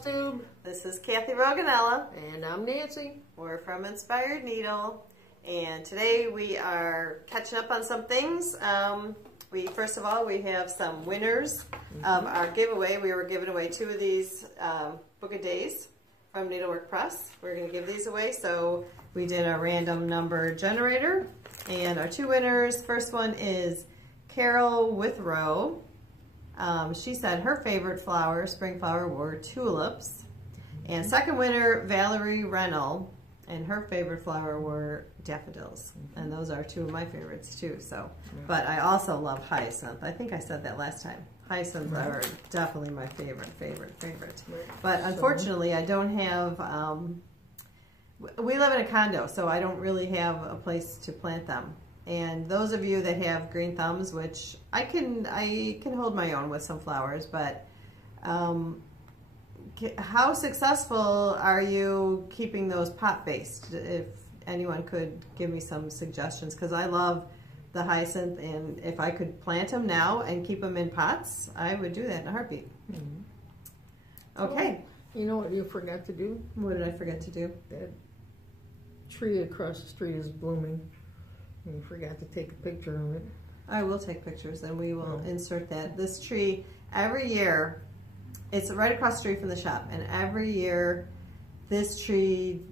Flosstube. This is Kathy Roganella. And I'm Nancy. We're from Inspired Needle. And today we are catching up on some things. First of all, we have some winners of our giveaway. We were giving away 2 of these Book of Days from Needlework Press. We're going to give these away. So we did a random number generator. And our 2 winners, first one is Carol Withrow. She said her favorite flower, spring flower, were tulips. And second winner, Valerie Rennell, and her favorite flower were daffodils. And those are 2 of my favorites too. So, but I also love hyacinth. I think I said that last time. Hyacinths are definitely my favorite. But unfortunately, I don't have, we live in a condo, so I don't really have a place to plant them. And those of you that have green thumbs, which I can hold my own with some flowers, but how successful are you keeping those pot-based? If anyone could give me some suggestions, because I love the hyacinth, and if I could plant them now and keep them in pots, I would do that in a heartbeat. Okay. You know what you forgot to do? What did I forget to do? That tree across the street is blooming. And you forgot to take a picture of it. I will take pictures, and we will insert that. This tree, every year, it's right across the street from the shop, and every year this tree,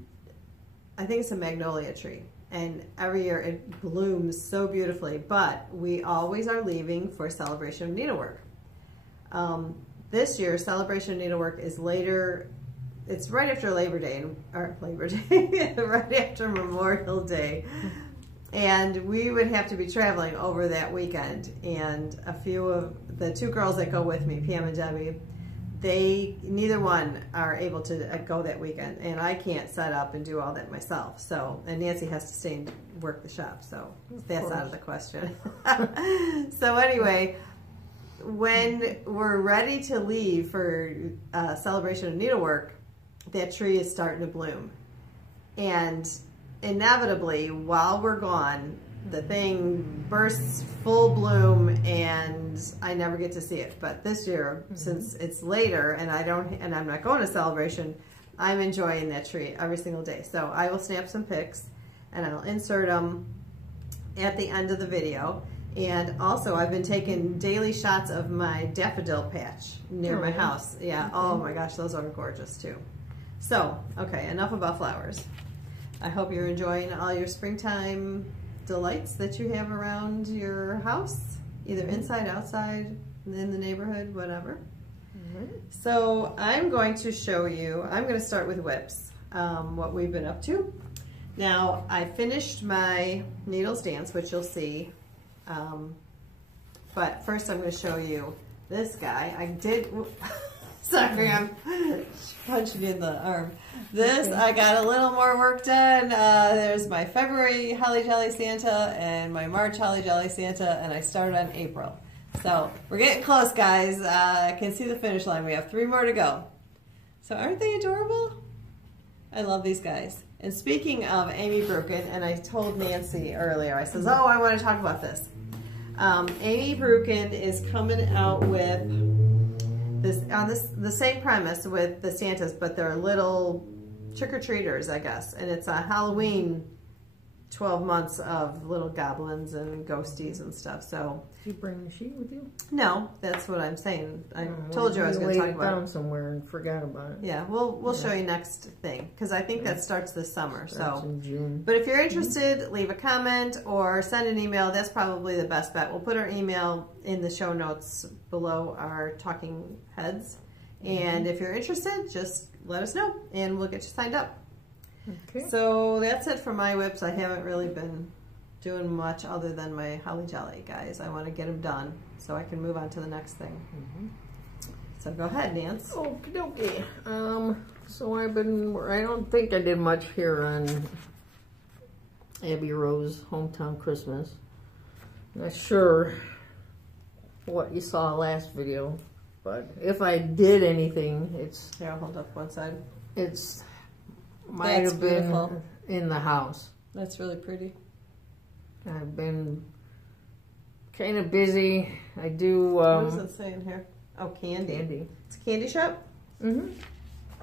I think it's a magnolia tree, and every year it blooms so beautifully, but we always are leaving for Celebration of Needlework. This year, Celebration of Needlework is later, it's right after Labor Day, right after Memorial Day. And we would have to be traveling over that weekend. And a few of the 2 girls that go with me, Pam and Debbie, neither one are able to go that weekend. And I can't set up and do all that myself. So, and Nancy has to stay and work the shop. So that's out of the question. So anyway, when we're ready to leave for Celebration of Needlework, that tree is starting to bloom. And inevitably, while we're gone, the thing bursts full bloom, and I never get to see it. But this year, since it's later and I'm not going to Celebration, I'm enjoying that tree every single day. So I will snap some pics and I'll insert them at the end of the video. And also, I've been taking daily shots of my daffodil patch near my house. Yeah. Oh my gosh, those are gorgeous too. So, okay, enough about flowers. I hope you're enjoying all your springtime delights that you have around your house, either inside, outside, in the neighborhood, whatever. So I'm going to show you, I'm going to start with whips, what we've been up to. Now, I finished my needles dance, which you'll see, but first I'm going to show you this guy. I did... Sorry, I'm punching you in the arm. This, I got a little more work done. There's my February Holly Jolly Santa and my March Holly Jolly Santa, and I started on April. So we're getting close, guys. I can see the finish line. We have 3 more to go. So aren't they adorable? I love these guys. And speaking of Amy Brukin, and I told Nancy earlier, I says, oh, I want to talk about this. Amy Brukin is coming out with the same premise with the Santas, but they're little trick-or-treaters, I guess. And it's a Halloween 12 months of little goblins and ghosties and stuff. So did you bring the sheet with you? No, that's what I'm saying. I told you I was going to talk about it. Down somewhere and forgot about it. Yeah, we'll show you next thing, because I think that starts this summer. Starts in June. But if you're interested, leave a comment or send an email. That's probably the best bet. We'll put our email in the show notes below our talking heads. And if you're interested, just let us know and we'll get you signed up. Okay. So that's it for my whips. I haven't really been doing much other than my Holly Jolly guys. I want to get them done so I can move on to the next thing. So go ahead, Nance. Okie dokie. So I don't think I did much here on Abby Rose Hometown Christmas. Not sure what you saw last video, but if I did anything, it's... Here, I'll hold up one side. It's... might have been in the house. That's really pretty. I've been kind of busy. I do... what does it say in here? Oh, candy. Candy. It's a candy shop? Mm-hmm.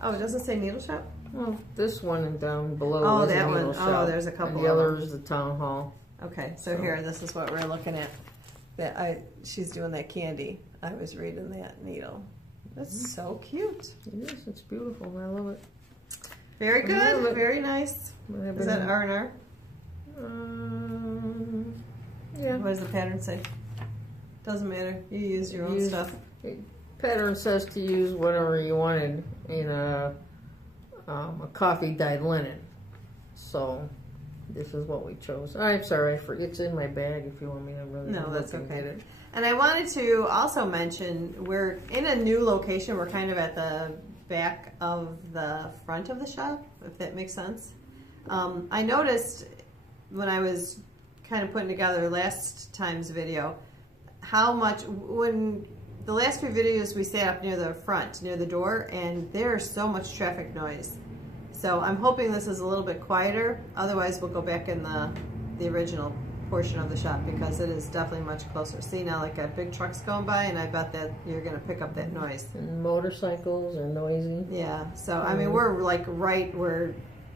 Oh, it doesn't say needle shop? Well, this one and down below. Oh, is that a one. needle shop, Oh, there's a couple. And the other is the town hall. Okay, so here, this is what we're looking at. She's doing that candy. I was reading that needle. That's so cute. It is. It's beautiful. I love it. Very good. Very nice. Is that R&R? Yeah. What does the pattern say? Doesn't matter. You use your own stuff. Pattern says to use whatever you wanted in a coffee dyed linen. So this is what we chose. I'm sorry, it's in my bag if you want me to really No, that's look and okay. get it. And I wanted to also mention we're in a new location. We're kind of at the back of the front of the shop, if that makes sense. I noticed when I was kind of putting together last time's video how much, when the last few videos we sat up near the front, near the door, and there's so much traffic noise. So I'm hoping this is a little bit quieter. Otherwise, we'll go back in the original portion of the shop because it is definitely much closer. See now, like got big trucks going by, and I bet that you're going to pick up that noise. And motorcycles are noisy. Yeah. So I mean, we're like we're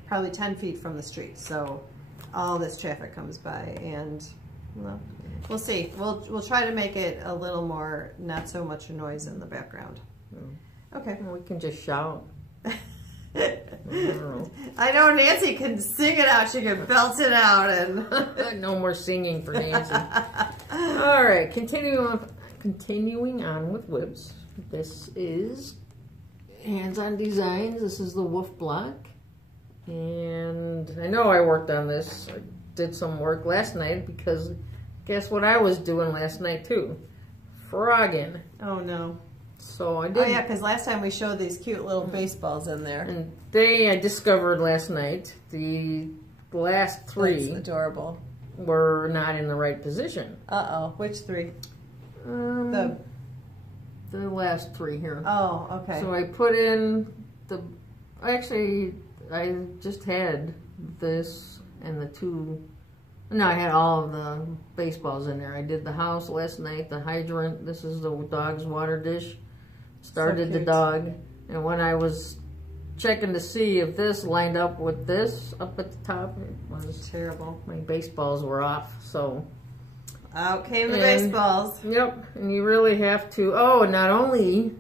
probably 10 feet from the street. So all this traffic comes by, and well, we'll see. We'll try to make it a little more, not so much noise in the background. Okay. Well, we can just shout. I know Nancy can sing it out. She can belt it out, and no more singing for Nancy. All right, continuing on with whips. This is Hands-On Designs. This is the Wolf Block, and I know I worked on this. I did some work last night because guess what I was doing last night too? Frogging. Oh no. So I did. Oh yeah, because last time we showed these cute little baseballs in there. And I discovered last night, the last three. That's adorable. Were not in the right position. Uh-oh. Which three? The last three here. Oh, okay. So I put in actually, I just had this and the two. No, I had all of the baseballs in there. I did the house last night, the hydrant. This is the dog's water dish. Started the dog, and when I was checking to see if this lined up with this up at the top, it was terrible. My baseballs were off, so out came the baseballs. Yep, and you really have to. Oh, not only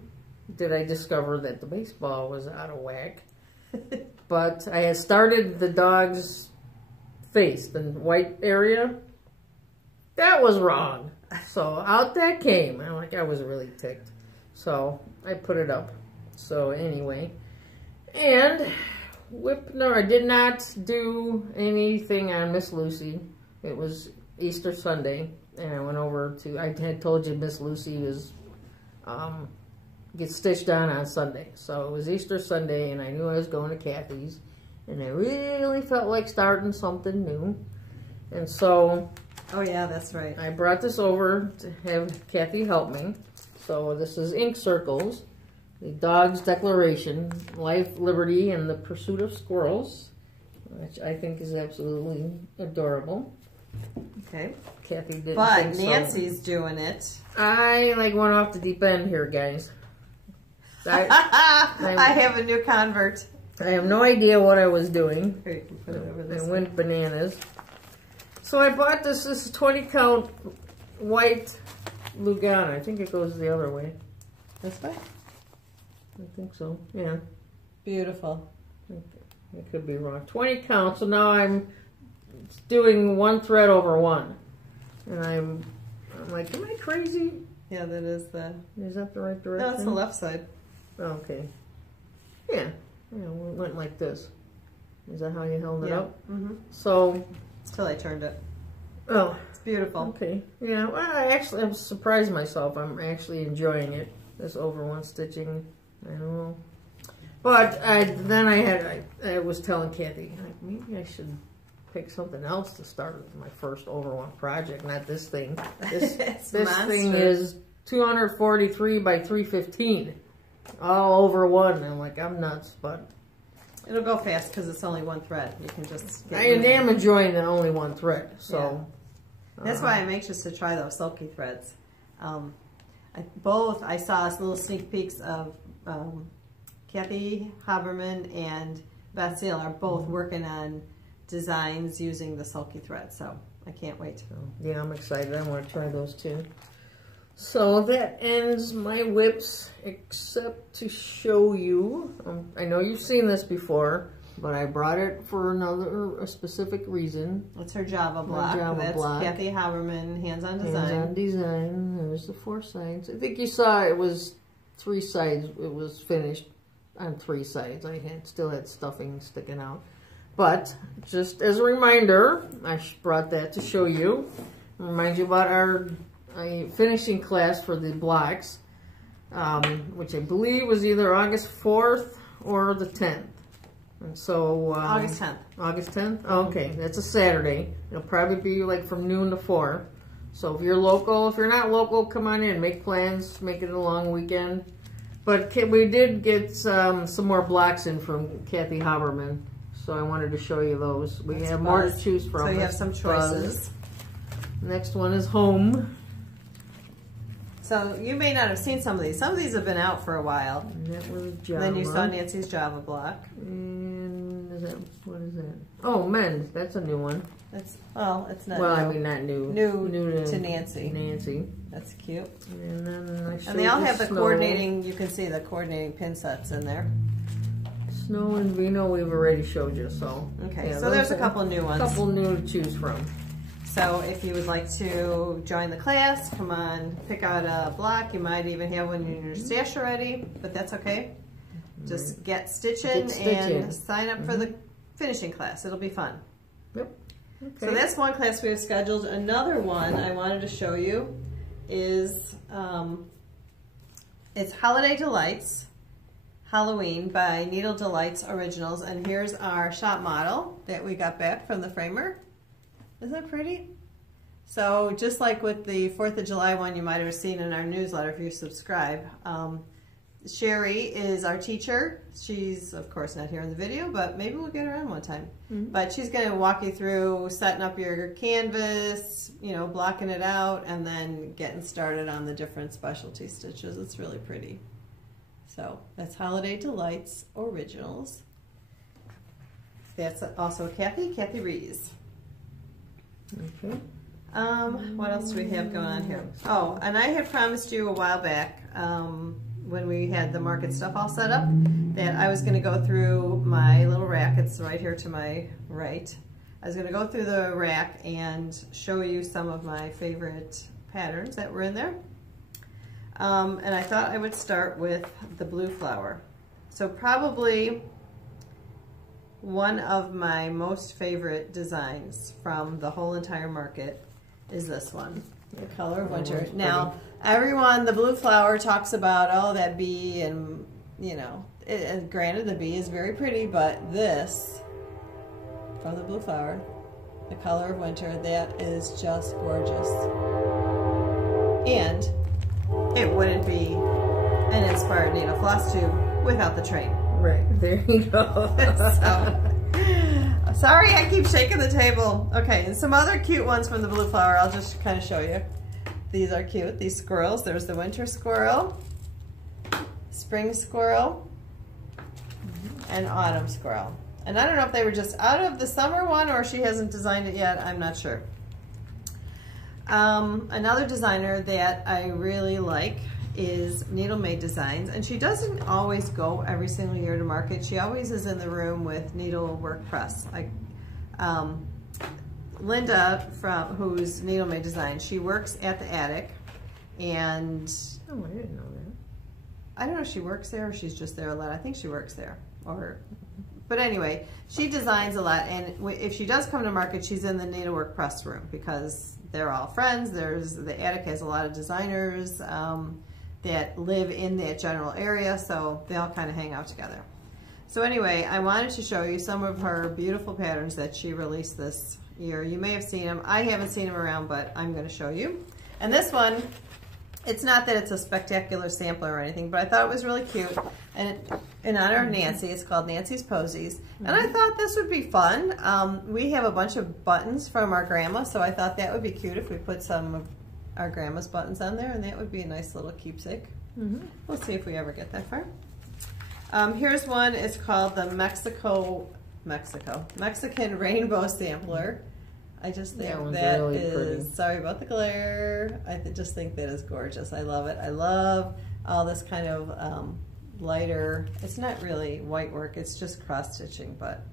did I discover that the baseball was out of whack, but I had started the dog's face, the white area. That was wrong. So out that came. I was really ticked. So I put it up. So anyway, and no, I did not do anything on Miss Lucy. It was Easter Sunday, and I went over to. I had told you Miss Lucy was get stitched on Sunday. So it was Easter Sunday, and I knew I was going to Cathy's, and I really felt like starting something new, and so. Oh yeah, that's right. I brought this over to have Cathy help me. So this is Ink Circles, the Dog's Declaration, Life, Liberty, and the Pursuit of Squirrels, which I think is absolutely adorable. Okay. Cathy didn't but think so. Nancy's doing it. I went off the deep end here, guys. I have a new convert. I have no idea what I was doing. Here, you can put it over this I went bananas. So I bought this 20 count white Lugana. I think it goes the other way. This way? I think so, yeah. Beautiful. I could be wrong. 20 count, so now I'm doing one thread over one. And I'm like, am I crazy? Yeah, that is the... Is that the right direction? No, it's the left side. Oh, okay. Yeah. Yeah, it went like this. Is that how you held it up? Mm-hmm. So... Till I turned it. Oh. It's beautiful. Okay. Yeah, well, I'm surprised myself. I'm actually enjoying it. This over one stitching. I don't know. But then I was telling Cathy, maybe I should pick something else to start with my first over one project, not this thing. This thing is 243 by 315. All over one. I'm like, I'm nuts, but... It'll go fast because it's only one thread. You can just get I am enjoying the only one thread, so... Yeah. That's why I'm anxious to try those silky threads. I saw little sneak peeks of Cathy Haberman and Beth Seal are both working on designs using the sulky thread, so I can't wait. Yeah, I'm excited. I want to try those too. So that ends my whips, except to show you. I know you've seen this before, but I brought it for a specific reason. It's her Java block. That's Cathy Haberman, hands-on design. Hands-on design. There's the 4 sides. I think you saw it was 3 sides. It was finished on 3 sides. I still had stuffing sticking out. But just as a reminder, I brought that to show you. Remind you about our finishing class for the blocks, which I believe was either August 4th or the 10th. And so August 10th. August 10th? Okay, that's a Saturday. It'll probably be like from noon to 4. So if you're local, if you're not local, come on in, make plans, make it a long weekend. But we did get some more blocks in from Cathy Haberman, so I wanted to show you those. We have more to choose from. So you have some choices. Next one is home. So you may not have seen some of these. Some of these have been out for a while. And that was Java. Then you saw Nancy's Java block. And what is that? Oh, men's. That's a new one. It's not. Well, new. I mean not new. New to Nancy. Nancy. That's cute. And then they all have the coordinating. You can see the coordinating pin sets in there. Snow and Vino we've already showed you. So okay. Yeah, so there's a couple new ones. A couple new to choose from. So if you would like to join the class, come on, pick out a block. You might even have one in your stash already, but that's okay. Just get stitching and sign up for the finishing class. It'll be fun. Yep. Okay. So that's one class we have scheduled. Another one I wanted to show you is it's Holiday Delights, Halloween by Needle Delights Originals. And here's our shop model that we got back from the framer. Isn't that pretty? So just like with the 4th of July one you might have seen in our newsletter if you subscribe, Sherry is our teacher. She's of course not here in the video, but maybe we'll get her on one time. But she's going to walk you through setting up your canvas, you know, blocking it out, and then getting started on the different specialty stitches. It's really pretty. So that's Holiday Delights Originals. That's also Cathy Rees. Okay. What else do we have going on here? Oh, and I had promised you a while back, when we had the market stuff all set up, that I was going to go through my little rack. It's right here to my right. I was going to go through the rack and show you some of my favorite patterns that were in there. And I thought I would start with the blue flower. So probably one of my most favorite designs from the whole entire market is this one, the Color of Winter. Now, everyone, the blue flower talks about, oh, that bee, and, you know, and granted, the bee is very pretty, but this, from the blue flower, the Color of Winter, that is just gorgeous. And it wouldn't be an Inspired Needle Floss Tube without the train. Right, there you go. So, sorry, I keep shaking the table. Okay, and some other cute ones from the blue flower. I'll just kind of show you. These are cute, these squirrels. There's the winter squirrel, spring squirrel, and autumn squirrel. And I don't know if they were just out of the summer one or she hasn't designed it yet. I'm not sure. Another designer that I really like is Needle Made Designs, and she doesn't always go every single year to market. She always is in the room with Needlework Press. Like Linda, who's Needle Made Designs, she works at the attic, and oh, I didn't know that. I don't know if she works there or she's just there a lot. I think she works there, but anyway, she designs a lot, and if she does come to market, she's in the Needlework Press room because they're all friends. The attic has a lot of designers that live in that general area, so they all kind of hang out together. So anyway, I wanted to show you some of her beautiful patterns that she released this year. You may have seen them. I haven't seen them around, but I'm going to show you. And this one, it's not that it's a spectacular sampler or anything, but I thought it was really cute. And in honor of Nancy, it's called Nancy's Posies. And I thought this would be fun. We have a bunch of buttons from our grandma, so I thought that would be cute if we put some of our grandma's buttons on there, and that would be a nice little keepsake. We'll see if we ever get that far. Here's one. It's called the Mexican Rainbow Sampler. I just think that really is pretty. Sorry about the glare. I just think that is gorgeous. I love it. I love all this kind of lighter. It's not really white work. It's just cross stitching, but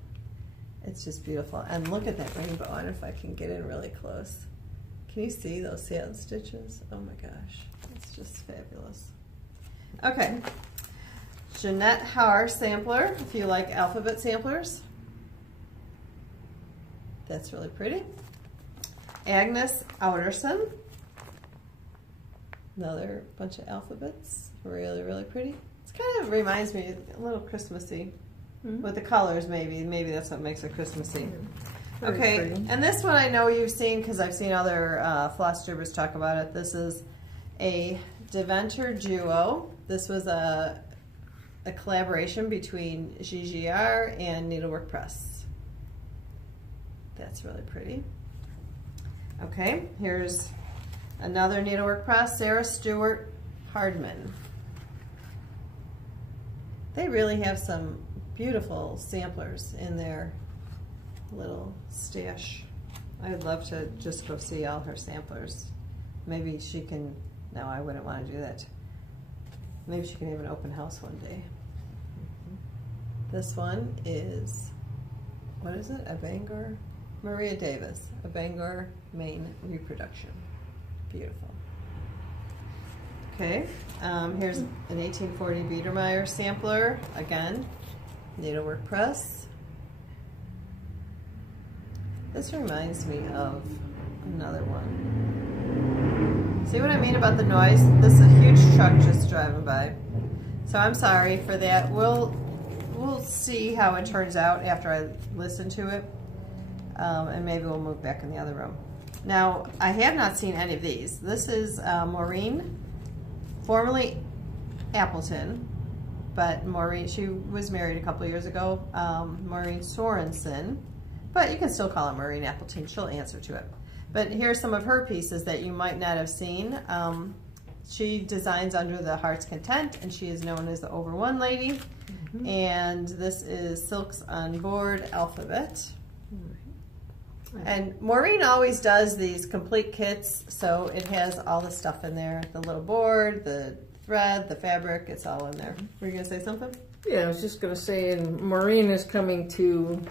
it's just beautiful. And look at that rainbow. I don't know if I can get in really close. Can you see those satin stitches? Oh my gosh, it's just fabulous. Okay, Jeanette Haar sampler, if you like alphabet samplers. That's really pretty. Agnes Outerson, another bunch of alphabets, really, really pretty. It kind of reminds me a little Christmassy with the colors, maybe that's what makes it Christmassy. Okay, pretty. And this one I know you've seen because I've seen other Flosstubers talk about it. This is a Deventer Duo. This was a collaboration between GGR and Needlework Press. That's really pretty. Okay, here's another Needlework Press, Sarah Stewart Hardman. They really have some beautiful samplers in their little stash. I would love to just go see all her samplers. Maybe she can, no, I wouldn't want to do that. Maybe she can have an open house one day. This one is, what is it? A Bangor? Maria Davis, a Bangor, Maine reproduction. Beautiful. Okay, here's an 1840 Biedermeier sampler. Again, Needlework Press. This reminds me of another one. See what I mean about the noise? This is a huge truck just driving by. So I'm sorry for that. We'll see how it turns out after I listen to it. And maybe we'll move back in the other room. Now, I have not seen any of these. This is Maureen, formerly Appleton, but Maureen, she was married a couple years ago, Maureen Sorensen, but you can still call her Maureen Appleton. She'll answer to it. But here's some of her pieces that you might not have seen. She designs under the Heart's Content, and she is known as the Over One Lady. And this is Silks on Board Alphabet. And Maureen always does these complete kits, so it has all the stuff in there. The little board, the thread, the fabric, it's all in there. Were you going to say something? Yeah, I was just going to say, and Maureen is coming to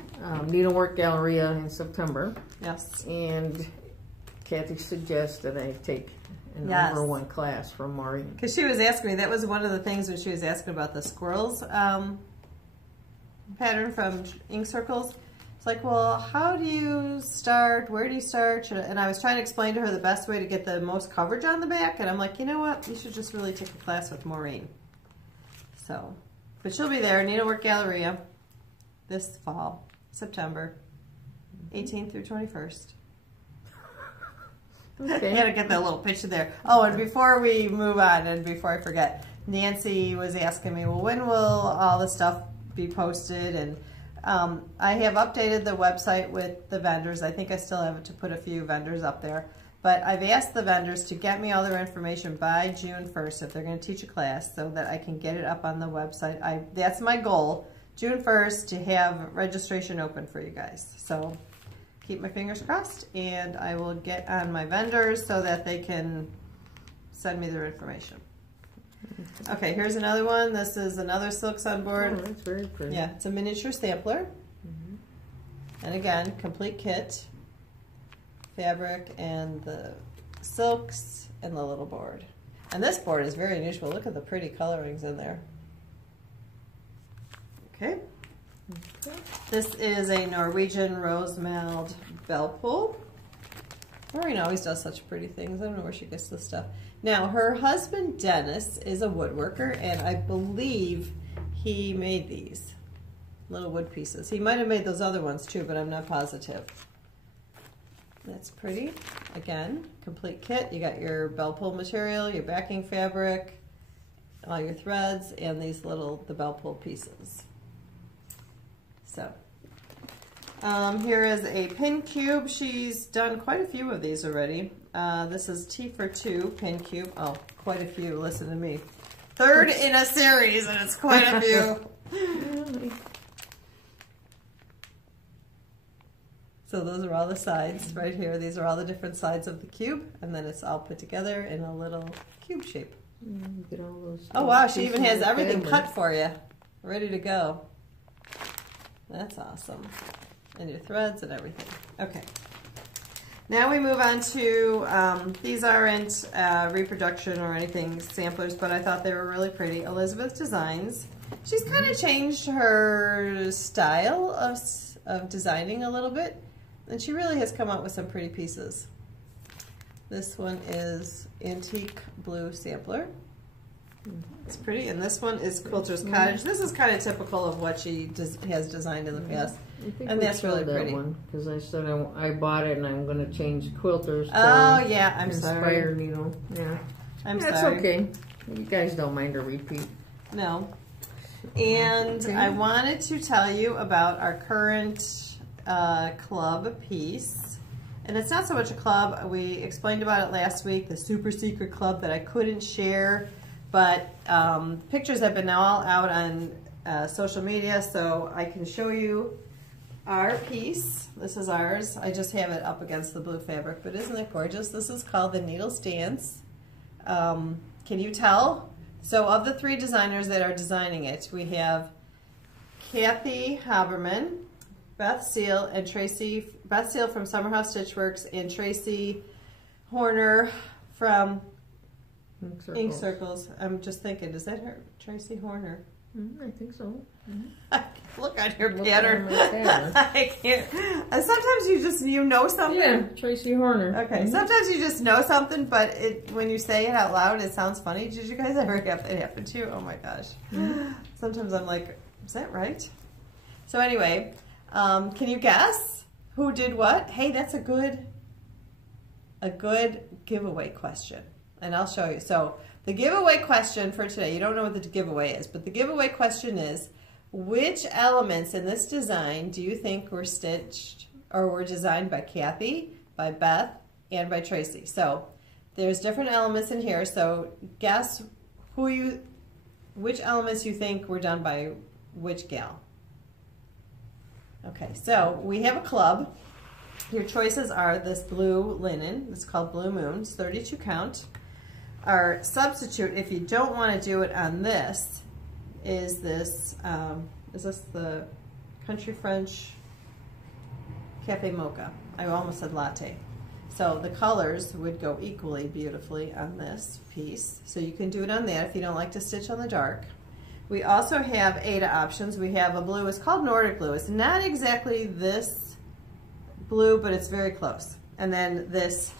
Needlework Galleria in September. Yes. And Kathy suggests that I take an Over One class from Maureen. Because she was asking me, that was one of the things when she was asking about the squirrels pattern from Ink Circles. Like, well, how do you start? Where do you start? And I was trying to explain to her the best way to get the most coverage on the back. And I'm like, you know what? You should just really take a class with Maureen. So, but she'll be there, Needlework Galleria, this fall, September 18th through 21st. Okay. I gotta get that little picture there. Oh, and before we move on, and before I forget, Nancy was asking me, well, when will all the stuff be posted? And I have updated the website with the vendors. I think I still have to put a few vendors up there. But I've asked the vendors to get me all their information by June 1st if they're going to teach a class so that I can get it up on the website. That's my goal, June 1st, to have registration open for you guys. So keep my fingers crossed, and I will get on my vendors so that they can send me their information. Okay, here's another one. This is another Silks on Board. Oh, that's very pretty. Yeah, it's a miniature sampler. And again, complete kit. Fabric and the silks and the little board. And this board is very unusual. Look at the pretty colorings in there. Okay. This is a Norwegian Rosemeld bell pull. Maureen always does such pretty things. I don't know where she gets this stuff. Now, her husband, Dennis, is a woodworker, and I believe he made these little wood pieces. He might have made those other ones too, but I'm not positive. That's pretty. Again, complete kit. You got your bell pull material, your backing fabric, all your threads, and these the bell pull pieces. So, here is a pin cube. She's done quite a few of these already. This is T for 2 pin cube. Oh, quite a few. Listen to me. Third in a series, and it's quite a few. So those are all the sides right here. These are all the different sides of the cube, and then it's all put together in a little cube shape. Get all those. Oh wow, she even has everything cut for you, ready to go. That's awesome. And your threads and everything. Okay. Now we move on to, these aren't reproduction or anything, samplers, but I thought they were really pretty. Elizabeth Designs. She's kind of changed her style of designing a little bit, and she really has come up with some pretty pieces. This one is Antique Blue Sampler. It's pretty, and this one is Quilters Cottage. This is kind of typical of what she has designed in the past, and that's really pretty. Because I said I bought it and I'm going to change Quilters. Oh yeah, I'm Inspired sorry. Needle. Yeah, that's sorry. Okay. You guys don't mind a repeat. No. And okay. I wanted to tell you about our current club piece. And it's not so much a club. We explained about it last week, the super secret club that I couldn't share. But pictures have been all out on social media, so I can show you our piece. This is ours. I just have it up against the blue fabric, but isn't it gorgeous? This is called the Needles Dance. Can you tell? So of the 3 designers that are designing it, we have Kathy Haberman, Beth Seal, and Tracy. Beth Seal from Summerhouse Stitchworks, and Tracy Horner from Ink Circles. I'm just thinking, is that her, Tracy Horner? I think so. Look on your pattern. I can't. Sometimes you know something. Yeah, Tracy Horner. Okay, sometimes you just know something, but when you say it out loud, it sounds funny. Did you guys ever have that happen to you? Oh my gosh. Sometimes I'm like, is that right? So anyway, can you guess who did what? Hey, that's a good giveaway question. And I'll show you. So the giveaway question for today, you don't know what the giveaway is, but the giveaway question is, which elements in this design do you think were stitched or were designed by Kathy, by Beth, and by Tracy? So there's different elements in here, so guess which elements you think were done by which gal. Okay, so we have a club. Your choices are this blue linen. It's called Blue Moon. It's 32 count. Our substitute, if you don't want to do it on this, is this the Country French Cafe Mocha. I almost said latte. So the colors would go equally beautifully on this piece. So you can do it on that if you don't like to stitch on the dark. We also have Ada options. We have a blue, it's called Nordic Blue. It's not exactly this blue, but it's very close. And then this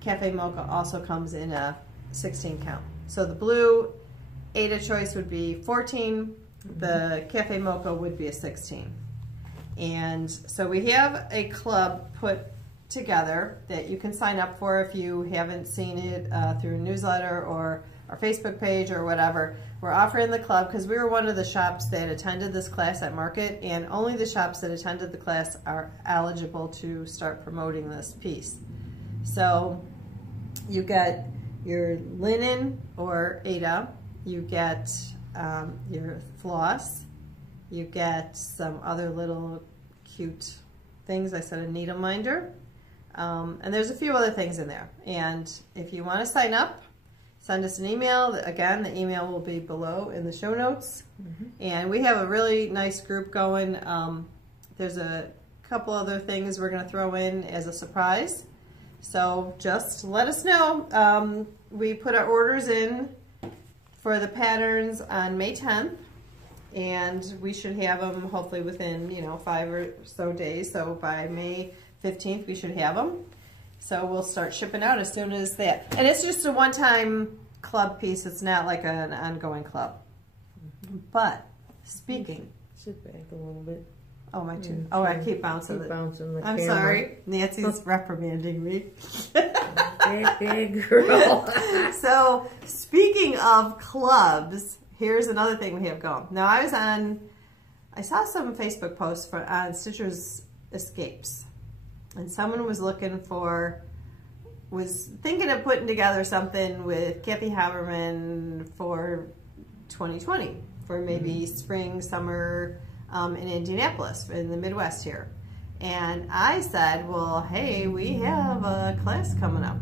Cafe Mocha also comes in a 16 count. So the blue Ada choice would be 14, the Cafe Mocha would be a 16. And so we have a club put together that you can sign up for if you haven't seen it through a newsletter or our Facebook page or whatever. We're offering the club because we were one of the shops that attended this class at Market, and only the shops that attended the class are eligible to start promoting this piece. So you get your linen or Ada, you get your floss, you get some other little cute things. I said a needle minder, and there's a few other things in there. And if you want to sign up, send us an email. Again, the email will be below in the show notes. And we have a really nice group going. There's a couple other things we're going to throw in as a surprise. So just let us know. We put our orders in for the patterns on May 10th, and we should have them hopefully within 5 or so days. So by May 15th we should have them. So we'll start shipping out as soon as that. And it's just a one-time club piece. It's not like an ongoing club. But speaking, sit back a little bit. Oh, my too. Oh, I keep bouncing. Keep bouncing the I'm camera. sorry. Nancy's reprimanding me. Big girl. So, speaking of clubs, here's another thing we have going. Now, I saw some Facebook posts on Stitchers Escapes, and someone was thinking of putting together something with Kathy Haberman for 2020. for maybe spring, summer in Indianapolis, in the Midwest here. And I said, well, hey, we have a class coming up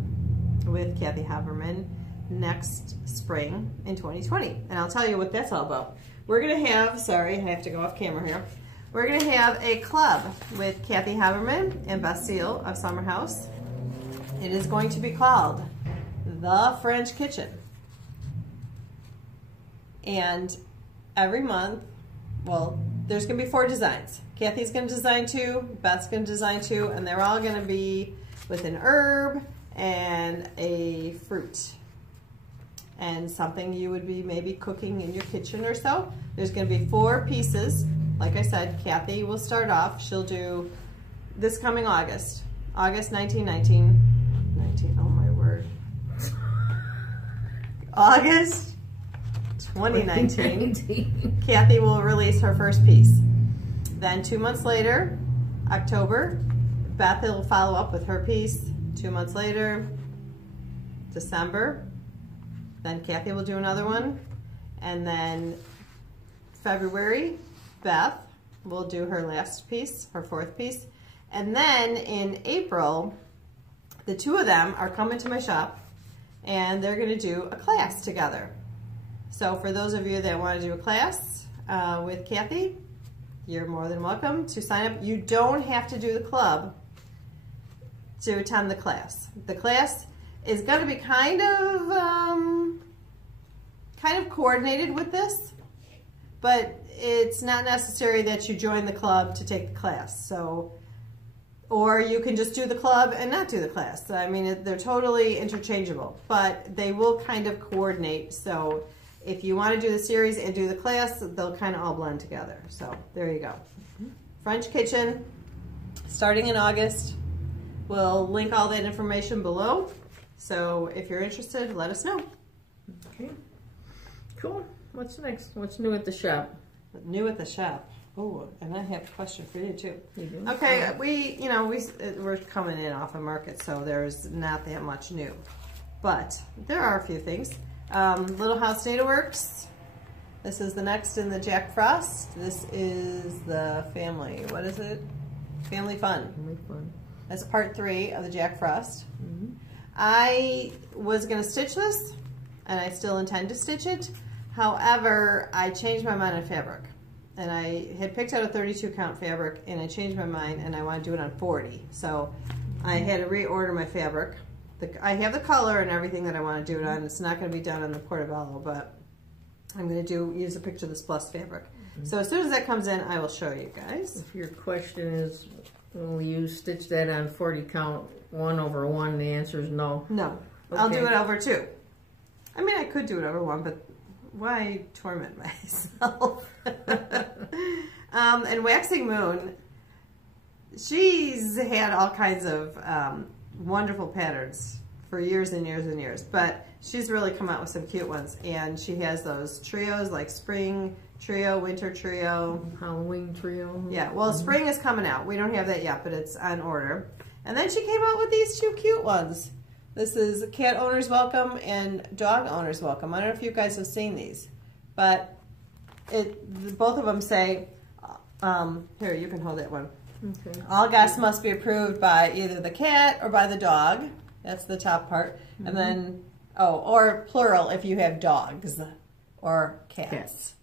with Cathy Haberman next spring in 2020. And I'll tell you what that's all about. We're going to have, sorry, I have to go off camera here. We're going to have a club with Cathy Haberman and Bastille of Summer House. It is going to be called The French Kitchen. And every month, well, there's going to be 4 designs. Cathy's going to design 2, Beth's going to design 2, and they're all going to be with an herb and a fruit. And something you would be maybe cooking in your kitchen or so. There's going to be 4 pieces. Like I said, Cathy will start off. She'll do this coming August. August 1919. Oh my word. August 2019. Cathy will release her first piece. Then 2 months later, October, Beth will follow up with her piece. 2 months later, December, then Cathy will do another one. And then February, Beth will do her last piece, her 4th piece. And then in April, the 2 of them are coming to my shop and they're going to do a class together. So for those of you that want to do a class with Cathy, you're more than welcome to sign up. You don't have to do the club to attend the class. The class is going to be kind of coordinated with this, but it's not necessary that you join the club to take the class. So, or you can just do the club and not do the class. I mean, they're totally interchangeable, but they will kind of coordinate. So if you want to do the series and do the class, they'll kind of all blend together. So there you go. French Kitchen, starting in August. We'll link all that information below. So if you're interested, let us know. Okay. Cool. What's next? What's new at the shop? New at the shop. Oh, and I have a question for you too. You do? Okay, we're coming in off a market, so there's not that much new, but there are a few things. Little House Needleworks. This is the next in the Jack Frost. This is the family. What is it? Family Fun. Family Fun. That's part 3 of the Jack Frost. Mm-hmm. I was going to stitch this, and I still intend to stitch it. However, I changed my mind on fabric. And I had picked out a 32 count fabric, and I changed my mind, and I want to do it on 40. So I had to reorder my fabric. I have the color and everything that I want to do it on. It's not going to be done on the Portobello, but I'm going to use a picture of the Splus fabric. Mm-hmm. So as soon as that comes in, I will show you guys. If your question is, will you stitch that on 40 count 1/1, the answer is no. No. Okay. I'll do it over 2. I mean, I could do it over 1, but why torment myself? And Waxing Moon, she's had all kinds of wonderful patterns for years and years and years, but she's really come out with some cute ones. And she has those trios like Spring Trio, Winter Trio, Halloween Trio. Yeah, well, Spring is coming out. We don't have that yet, but it's on order. And then she came out with these 2 cute ones. This is Cat Owner's Welcome and Dog Owner's Welcome. I don't know if you guys have seen these, but both of them say, here, you can hold that one. Okay. All guests must be approved by either the cat or by the dog. That's the top part. Mm-hmm. And then, or plural if you have dogs or cats.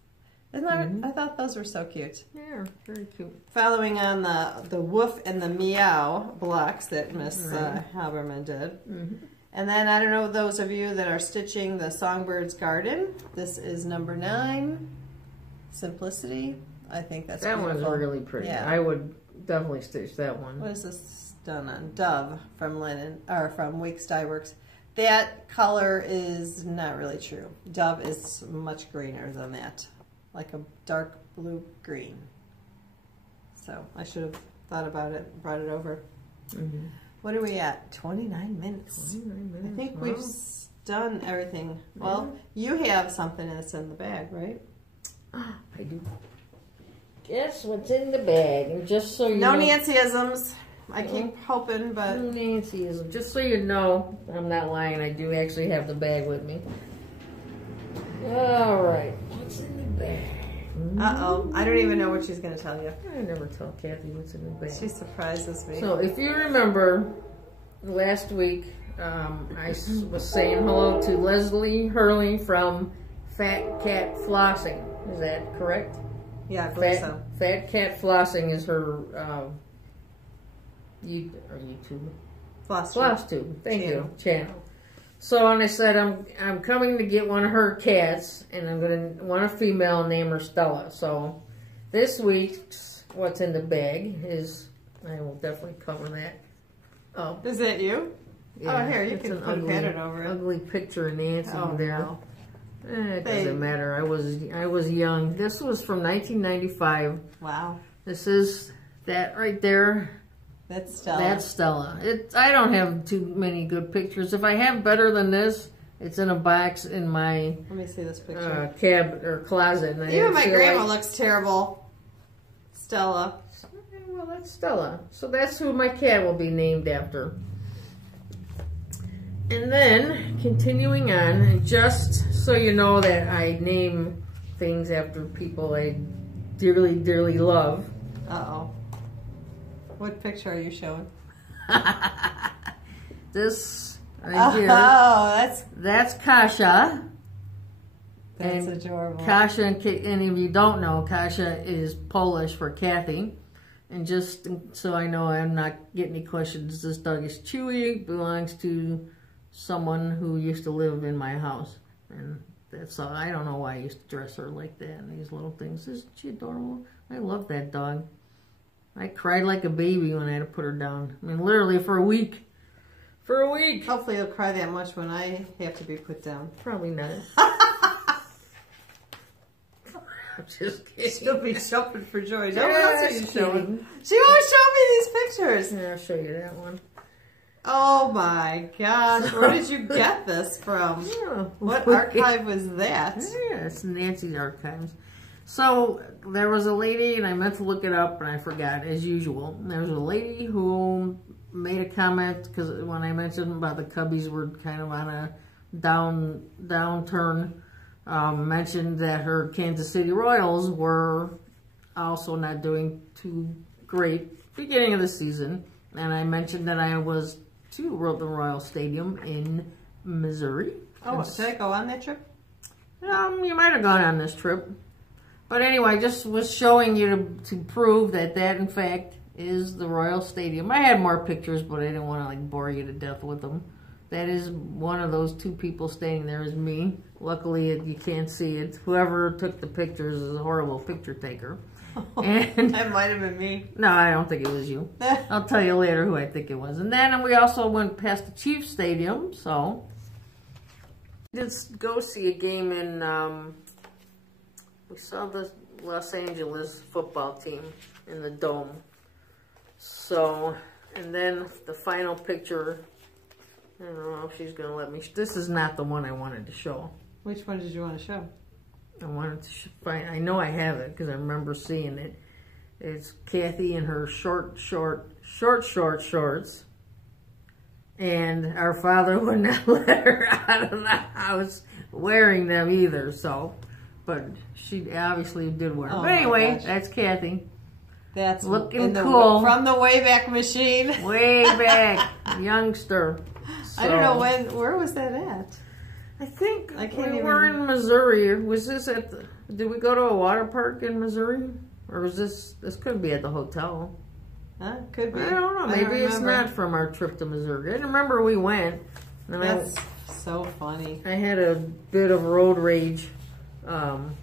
Isn't that, I thought those were so cute. Yeah, very cute. Following on the woof and the meow blocks that Miss Haberman did. Mm-hmm. And then, I don't know, those of you that are stitching the Songbird's Garden, this is number 9, Simplicity. I think that's that beautiful. One's really pretty. Yeah. I would definitely stitch that one. What is this done on? Dove from Weeks Dye Works. That color is not really true. Dove is much greener than that. Like a dark blue green. So I should have thought about it, brought it over. Mm-hmm. What are we at? 29 minutes. 29 minutes. I think we've done everything. Well, you have something that's in the bag, right? I do. Guess what's in the bag? And just so you know. No Nancyisms. I keep hoping, but. No Nancyisms. Just so you know, I'm not lying. I do actually have the bag with me. All right. What's in the bag. Uh-oh. I don't even know what she's going to tell you. I never tell Kathy what's in the bag. She surprises me. So if you remember, last week I was saying hello to Leslie Hurley from Fat Cat Flossing. Is that correct? Yeah, I believe so. Fat Cat Flossing is her YouTube. Flosstube. Thank you. Channel. So, and I said, I'm coming to get one of her cats, and I'm going to want a female, name her Stella. So, this week's what's in the bag is, I will definitely cover that up. Is that you? Yeah, oh, here, you can put a pattern over it. Ugly picture of Nancy there. No. It doesn't matter. I was young. This was from 1995. Wow. This is that right there. That's Stella. That's Stella. I don't have too many good pictures. If I have better than this, it's in a box in my Let me see this picture. Cab or closet. And even my grandma looks terrible. Stella. Well, that's Stella. So that's who my cat will be named after. And then, continuing on, and just so you know that I name things after people I dearly, dearly love. Uh-oh. What picture are you showing? This right here. Oh, that's Kasia. That's and adorable. Kasia, and if you don't know, Kasia is Polish for Kathy. And just so I know I'm not getting any questions, this dog is Chewy, belongs to someone who used to live in my house. And that's all. I don't know why I used to dress her like that and these little things. Isn't she adorable? I love that dog. I cried like a baby when I had to put her down. I mean, literally for a week. For a week. Hopefully you'll cry that much when I have to be put down. Probably not. I'm just kidding. She'll be jumping for joy. No, Just what else are you showing? kidding. She won't show me these pictures. Yeah, I'll show you that one. Oh my gosh. Where did you get this from? Yeah. What archive was that? Yeah, it's Nancy's archives. So there was a lady, and I meant to look it up, and I forgot, as usual. There was a lady who made a comment, because when I mentioned about the Cubbies were kind of on a downturn, mentioned that her Kansas City Royals were also not doing too great beginning of the season. And I mentioned that I was to the Royal Stadium in Missouri. Oh, did I go on that trip? You might have gone on this trip. But anyway, I just was showing you to prove that in fact is the Royal Stadium. I had more pictures, but I didn't want to bore you to death with them. That is one of those two people standing there is me. Luckily, you can't see it. Whoever took the pictures is a horrible picture taker. And that might have been me. No, I don't think it was you. I'll tell you later who I think it was. And then we also went past the Chiefs Stadium, so did go see a game in, we saw the Los Angeles football team in the Dome. So, and then the final picture, I don't know if she's going to let me, this is not the one I wanted to show. Which one did you want to show? I wanted to find, I know I have it because I remember seeing it. It's Kathy in her short shorts. And our father would not let her out of the house wearing them either, so. But she obviously did wear them. Oh, but anyway, that's Kathy. That's looking cool. From the Wayback Machine. Way back. Youngster. So, I don't know where was that at? I think we were in Missouri. Was this at the, did we go to a water park in Missouri? Or was this could be at the hotel. Could be. I don't know. Maybe it's not from our trip to Missouri. I remember we went. And that's so funny. I had a bit of road rage on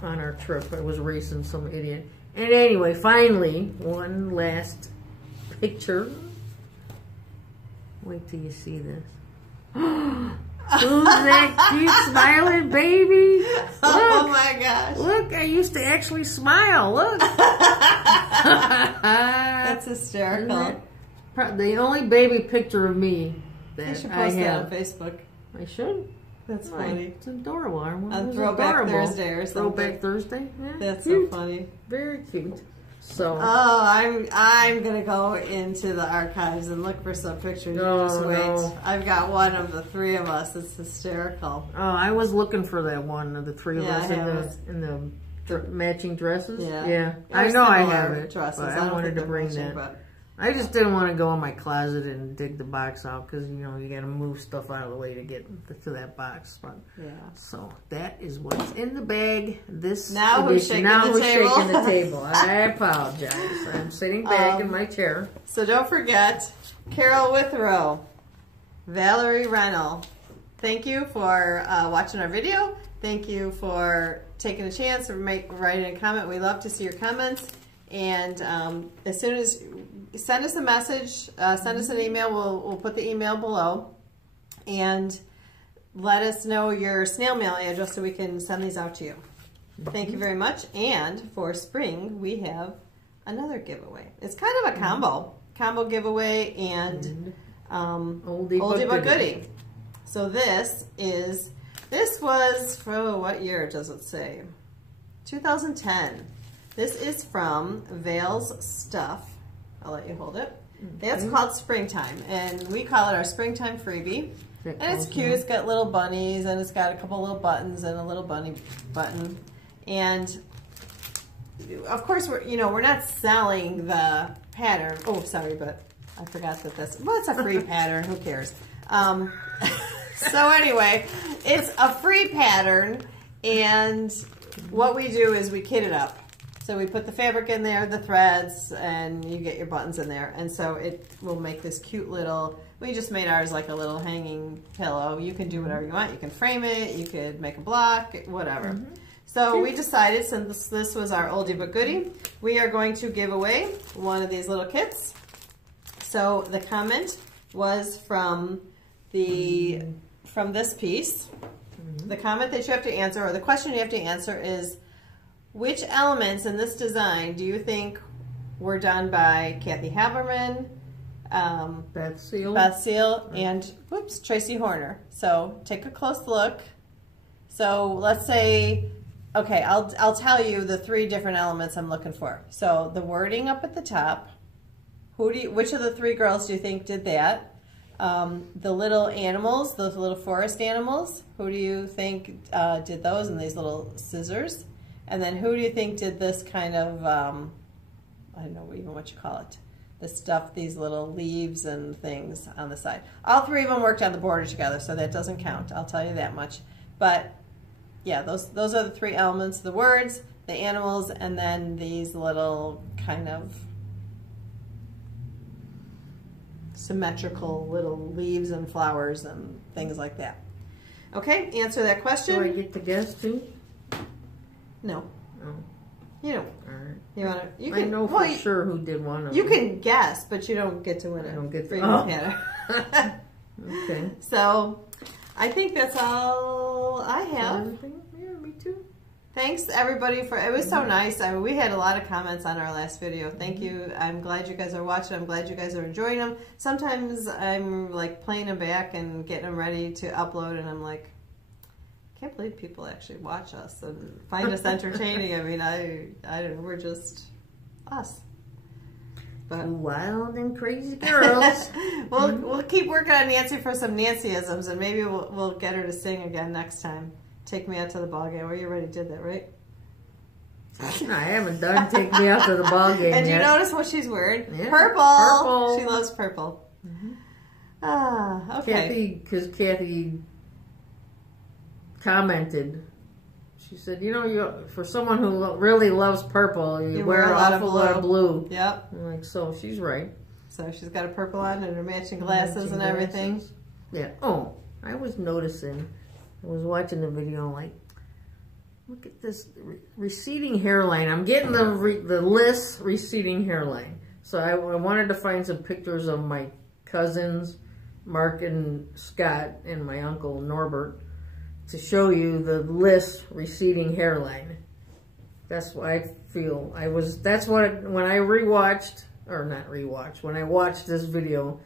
our trip. I was racing some idiot. And anyway, finally, one last picture. Wait till you see this. Who's that cute smiling baby? Look, oh my gosh. Look, I used to actually smile. Look. That's hysterical. The only baby picture of me that you should post I that have. on Facebook. I should. That's funny. It's adorable. On Throwback Thursday or something. Throwback Thursday? Yeah, that's cute. so funny. Very cute. So. Oh, I'm gonna go into the archives and look for some pictures. No, Just wait. no. I've got one of the three of us. It's hysterical. Oh, I was looking for that one of the three of us in the matching dresses. Yeah. I know I have it. Dresses. But I wanted to bring that. But... I just didn't want to go in my closet and dig the box out because, you know, you got to move stuff out of the way to get to that box. But, yeah. So that is what's in the bag this now edition. Who's shaking the table? I apologize. I'm sitting back in my chair. So don't forget, Carol Withrow, Valerie Rennell, thank you for watching our video. Thank you for taking a chance to writing a comment. We love to see your comments. And as soon as send us a message, send us an email. We'll put the email below, and let us know your snail mail address so we can send these out to you. Thank you very much. And for spring, we have another giveaway. It's kind of a combo giveaway, and oldie but goodie. So this was for what year does it say? 2010. This is from Vale's Stuff. I'll let you hold it. It's called Springtime, and we call it our Springtime freebie. And it's cute. It's got little bunnies, and it's got a couple little buttons and a little bunny button. And of course, we're not selling the pattern. Oh, sorry, but I forgot that it's a free pattern. Who cares? So anyway, it's a free pattern, and what we do is we kit it up. So we put the fabric in there, the threads, and you get your buttons in there. And so it will make this cute little, we just made ours like a little hanging pillow. You can do whatever you want. You can frame it, you could make a block, whatever. So we decided, since this was our oldie but goodie, we are going to give away one of these little kits. So the comment was from this piece. The comment that you have to answer, or the question you have to answer is, which elements in this design do you think were done by Kathy Haberman, Beth Seal, and Tracy Horner? So take a close look. So let's say, okay, I'll tell you the three different elements I'm looking for. So the wording up at the top. Which of the three girls do you think did that? The little animals, those little forest animals. Who do you think did those, and these little scissors? And then who do you think did this kind of, I don't know even what you call it, the stuff, these little leaves and things on the side. All three of them worked on the border together, so that doesn't count. I'll tell you that much. But yeah, those are the three elements: the words, the animals, and then these little kind of symmetrical little leaves and flowers and things like that. Okay, answer that question. Do I get to guess too? No. Oh. You don't. All right. You can, I know for sure who did one of them. You can guess, but you don't get to win it. I don't get to. Oh. Okay. So, I think that's all I have. Yeah, me too. Thanks everybody for, it was so nice. I mean, we had a lot of comments on our last video. Thank you. I'm glad you guys are watching. I'm glad you guys are enjoying them. Sometimes I'm like playing them back and getting them ready to upload, and I'm like, I can't believe people actually watch us and find us entertaining. I mean, I don't know, we're just us. But wild and crazy girls. We'll keep working on Nancy for some Nancyisms, and maybe we'll get her to sing again next time. Take Me Out to the Ball Game. Well, you already did that, right? I haven't done Take Me Out to the Ball Game And yet. you notice what she's wearing? Yeah. Purple. Purple. She loves purple. Okay. Because Kathy commented, she said, you know, for someone who really loves purple, you wear a lot of blue. Yep. I'm like, so she's right. So she's got a purple on and her matching glasses and everything. Glasses. Yeah. Oh, I was noticing, I was watching the video, like, look at this receding hairline. I'm getting the list receding hairline. So I wanted to find some pictures of my cousins, Mark and Scott, and my uncle Norbert, to show you the list receding hairline. That's what I feel. That's what, when I rewatched, or not rewatched, when I watched this video,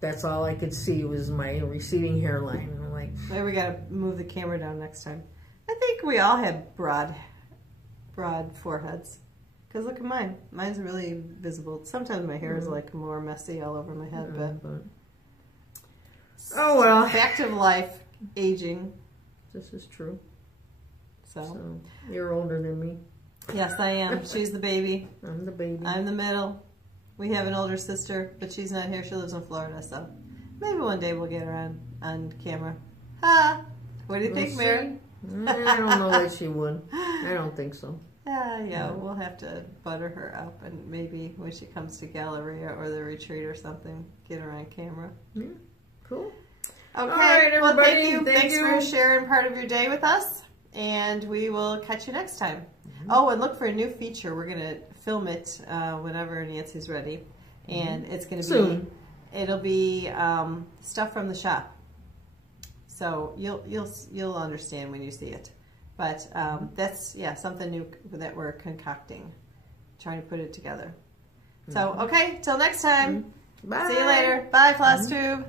that's all I could see was my receding hairline. I'm like, maybe we gotta move the camera down next time. I think we all have broad foreheads. Because look at mine. Mine's really visible. Sometimes my hair is like more messy all over my head, but oh well. Fact of life, aging. This is true. So you're older than me. Yes, I am. She's the baby. I'm the baby. I'm the middle. We have an older sister, but she's not here. She lives in Florida, so maybe one day we'll get her on camera. Ha! What do you think, Mary? I don't know that she would. I don't think so. Yeah, we'll have to butter her up, and maybe when she comes to Galleria or the retreat or something, get her on camera. Yeah, cool. Okay, right, well, thank you. Thank Thanks you for sharing part of your day with us, and we will catch you next time. Oh, and look for a new feature. We're going to film it whenever Nancy's ready, and it's going to be it'll be stuff from the shop. So you'll understand when you see it. But that's something new that we're concocting, trying to put it together. So okay, till next time. Bye. See you later. Bye, Flosstube.